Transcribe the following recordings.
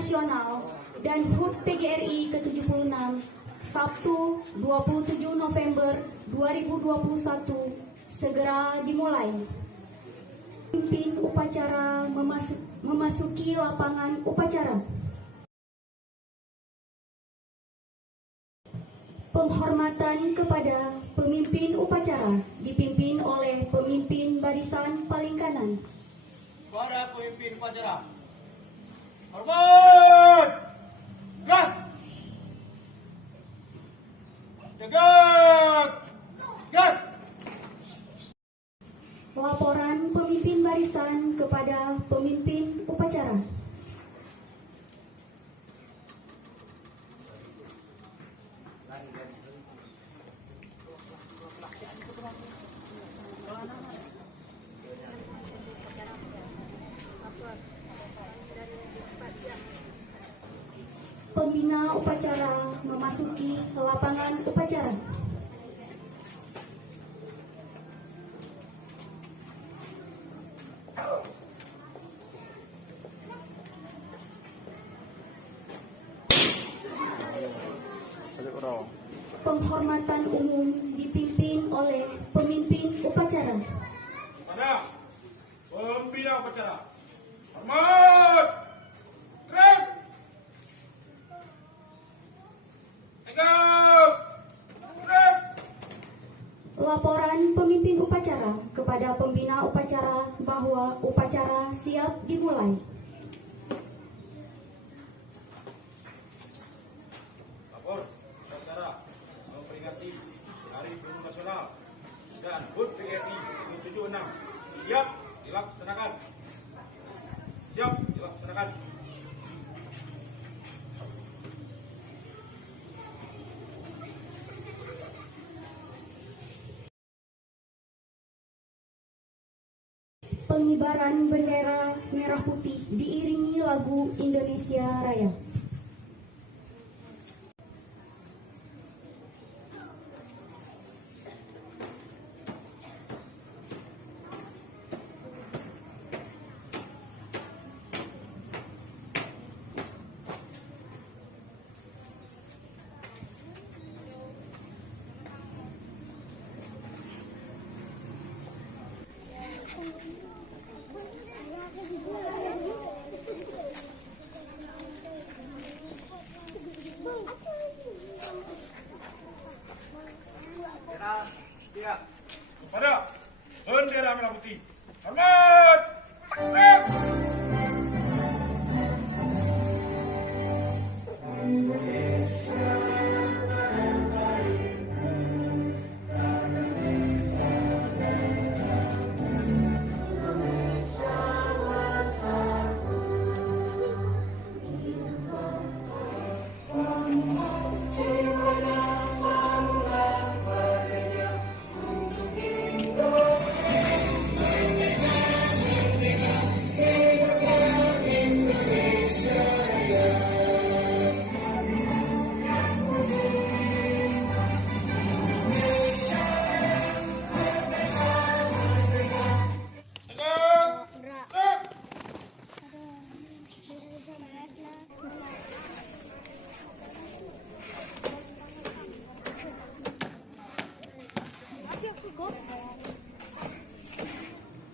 Nasional dan HUT PGRI ke-76 Sabtu 27 November 2021 segera dimulai. Pimpin upacara memasuki lapangan upacara. Penghormatan kepada pemimpin upacara dipimpin oleh pemimpin barisan paling kanan. Para pemimpin upacara, hormat, gerak, tegak, gerak. Laporan pemimpin barisan kepada pemimpin upacara. Pembina upacara memasuki lapangan upacara. Penghormatan umum dipimpin oleh pemimpin upacara. Pada pembina upacara, hormat, gerak, tegak, gerak. Laporan pemimpin upacara kepada pembina upacara bahwa upacara siap dimulai. Lapor, saudara, memperingati Hari Buruh Nasional dan HUT PGRI ke-76 siap dilaksanakan. Siap dilaksanakan. Pengibaran bendera merah putih diiringi lagu Indonesia Raya. Pada bendera merah putih, hormat, gerak.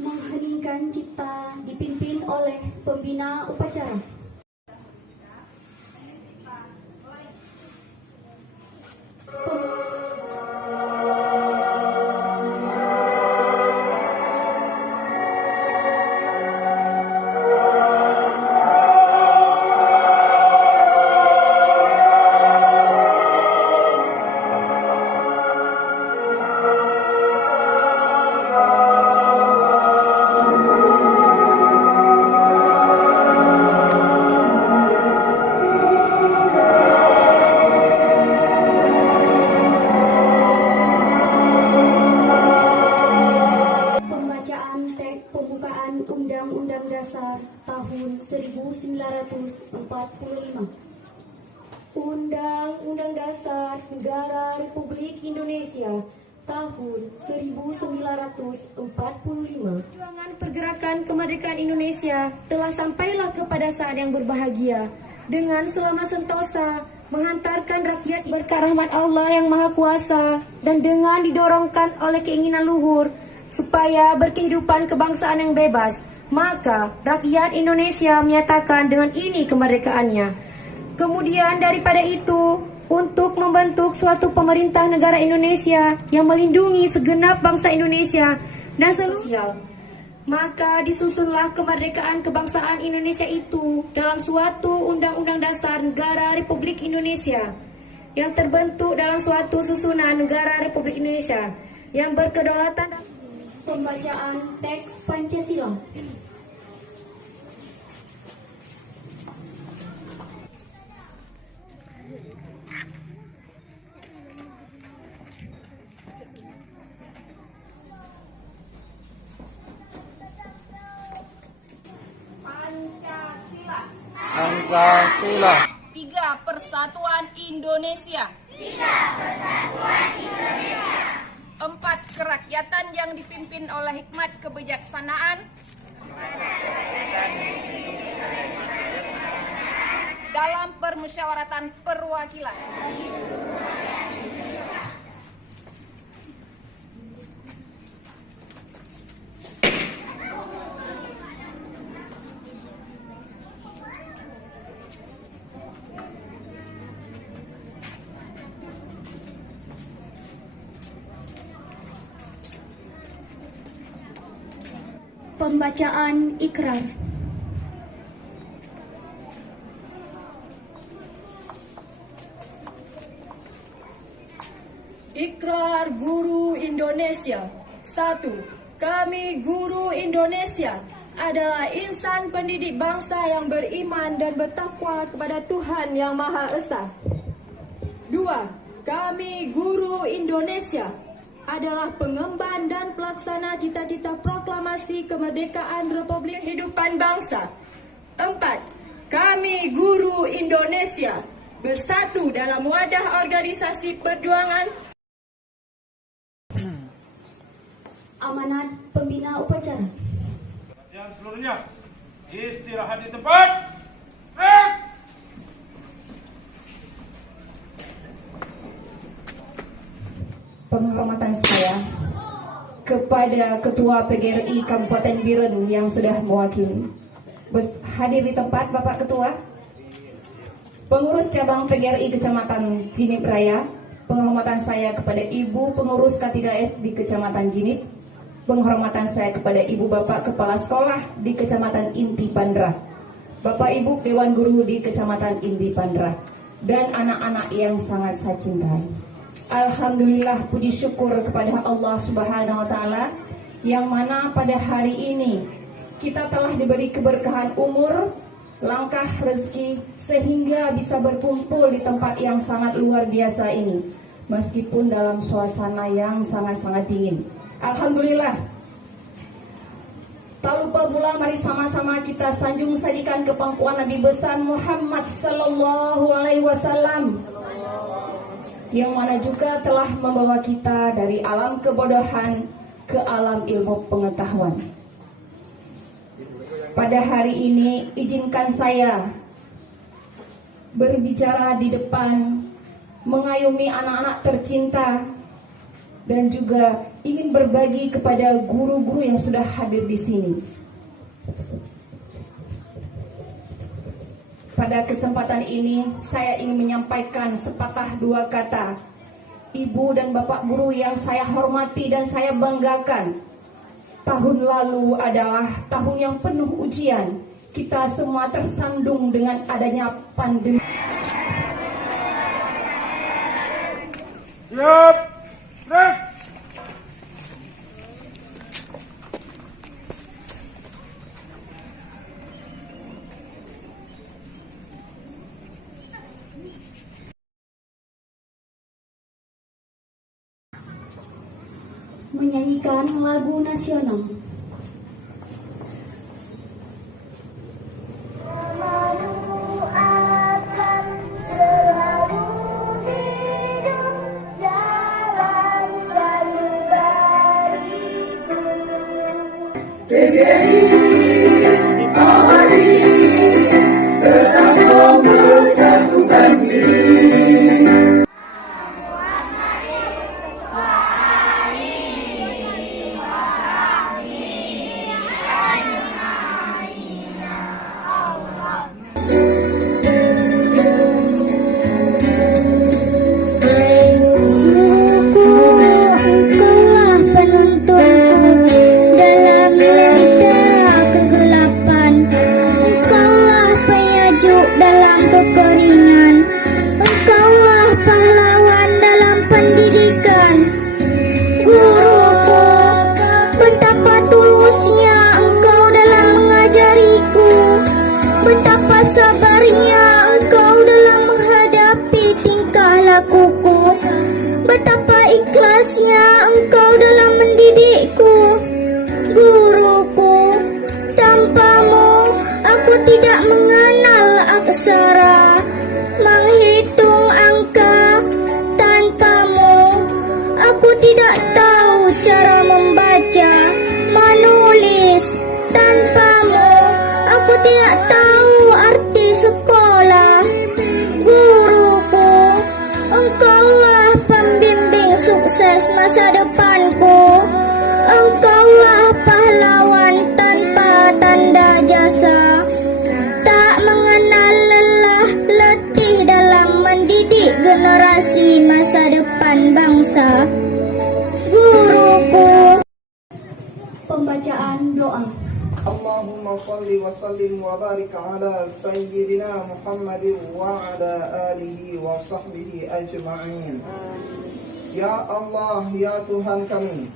Mengheningkan cipta dipimpin oleh pembina upacara. Undang-Undang Dasar tahun 1945. Undang-Undang Dasar Negara Republik Indonesia tahun 1945. Perjuangan pergerakan kemerdekaan Indonesia telah sampailah kepada saat yang berbahagia. dengan selama sentosa menghantarkan rakyat berkat rahmat Allah yang Maha Kuasa dan dengan didorongkan oleh keinginan luhur supaya berkehidupan kebangsaan yang bebas, maka rakyat Indonesia menyatakan dengan ini kemerdekaannya. Kemudian daripada itu, untuk membentuk suatu pemerintah negara Indonesia yang melindungi segenap bangsa Indonesia dan seluruh sosial, maka disusunlah kemerdekaan kebangsaan Indonesia itu dalam suatu Undang-Undang Dasar Negara Republik Indonesia yang terbentuk dalam suatu susunan Negara Republik Indonesia yang berkedaulatan. Pembacaan teks Pancasila. Pancasila. 3. Persatuan Indonesia. 4. Kerakyatan yang dipimpin oleh hikmat kebijaksanaan dalam permusyawaratan perwakilan. Pembacaan ikrar. Ikrar Guru Indonesia. 1. Kami guru Indonesia adalah insan pendidik bangsa yang beriman dan bertakwa kepada Tuhan Yang Maha Esa. 2. Kami guru Indonesia adalah pengemban dan pelaksana cita-cita proklamasi kemerdekaan Republik Kehidupan Bangsa. 4. Kami guru Indonesia bersatu dalam wadah organisasi perjuangan. Amanat pembina upacara. Perhatian seluruhnya. Istirahat di tempat. Break. Penghormatan saya kepada Ketua PGRI Kabupaten Biren yang sudah mewakili. Hadir di tempat Bapak Ketua, pengurus cabang PGRI Kecamatan Jinip Raya, penghormatan saya kepada Ibu pengurus K3S di Kecamatan Jinip, penghormatan saya kepada Ibu Bapak Kepala Sekolah di Kecamatan Inti Pandra, Bapak Ibu Dewan Guru di Kecamatan Inti Pandra, dan anak-anak yang sangat saya cintai. Alhamdulillah, puji syukur kepada Allah Subhanahu wa Ta'ala, yang mana pada hari ini kita telah diberi keberkahan umur, langkah rezeki, sehingga bisa berkumpul di tempat yang sangat luar biasa ini, meskipun dalam suasana yang sangat-sangat dingin. Alhamdulillah. Tak lupa pula, mari sama-sama kita sanjung sajikan ke pangkuan Nabi besar Muhammad Sallallahu Alaihi Wasallam, yang mana juga telah membawa kita dari alam kebodohan ke alam ilmu pengetahuan. Pada hari ini, izinkan saya berbicara di depan, mengayomi anak-anak tercinta, dan juga ingin berbagi kepada guru-guru yang sudah hadir di sini. Pada kesempatan ini, saya ingin menyampaikan sepatah dua kata. Ibu dan Bapak guru yang saya hormati dan saya banggakan, tahun lalu adalah tahun yang penuh ujian. Kita semua tersandung dengan adanya pandemi. Siap. Break. Menyanyikan lagu nasional. PGRI, abadi, tetap ikhlasnya engkau dalam mendidikku, guruku. Tanpamu aku tidak mengenal aksara, menghitung angka. Tanpamu aku tidak tahu cara membaca, menulis. Tanpamu aku tidak tahu arti sekolah. Guruku, engkaulah pembimbing sukses masa depanku. Engkaulah pahlawan tanpa tanda jasa, tak mengenal lelah letih dalam mendidik generasi masa depan bangsa. Guruku. Pembacaan doa. Allahumma salli wa sallim wa barik ala sayyidina Muhammadin wa ala alihi wa sahbihi ajma'in. Ya Allah, ya Tuhan kami,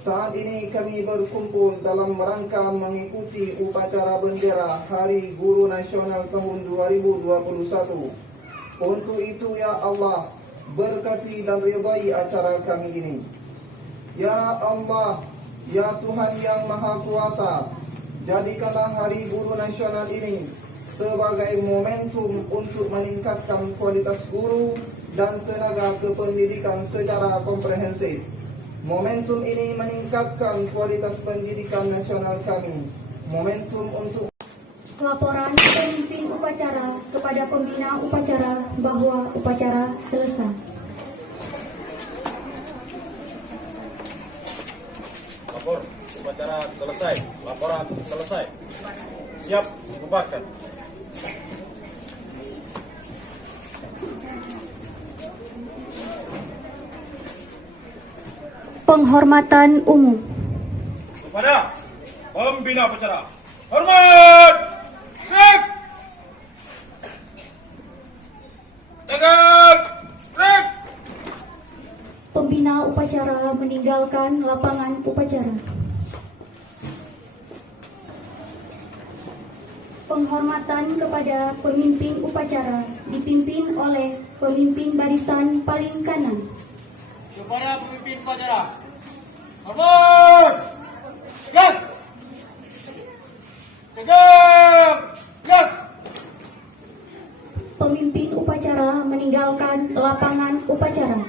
saat ini kami berkumpul dalam rangka mengikuti upacara bendera Hari Guru Nasional tahun 2021. Untuk itu ya Allah, berkati dan ridhai acara kami ini. Ya Allah, ya Tuhan yang Maha Kuasa, jadikanlah Hari Guru Nasional ini sebagai momentum untuk meningkatkan kualitas guru dan tenaga kependidikan secara komprehensif. Momentum ini meningkatkan kualitas pendidikan nasional kami. Momentum untuk Laporan pemimpin upacara kepada pembina upacara bahwa upacara selesai. Lapor, upacara selesai. Laporan selesai. Siap dibubarkan. Penghormatan umum. Kepada pembina upacara, hormat! Break! Tegak! Break! Pembina upacara meninggalkan lapangan upacara. Penghormatan kepada pemimpin upacara dipimpin oleh pemimpin barisan paling kanan. Kepada pemimpin upacara, hormat! Tegak! Tegak! Tegak! Pemimpin upacara meninggalkan lapangan upacara.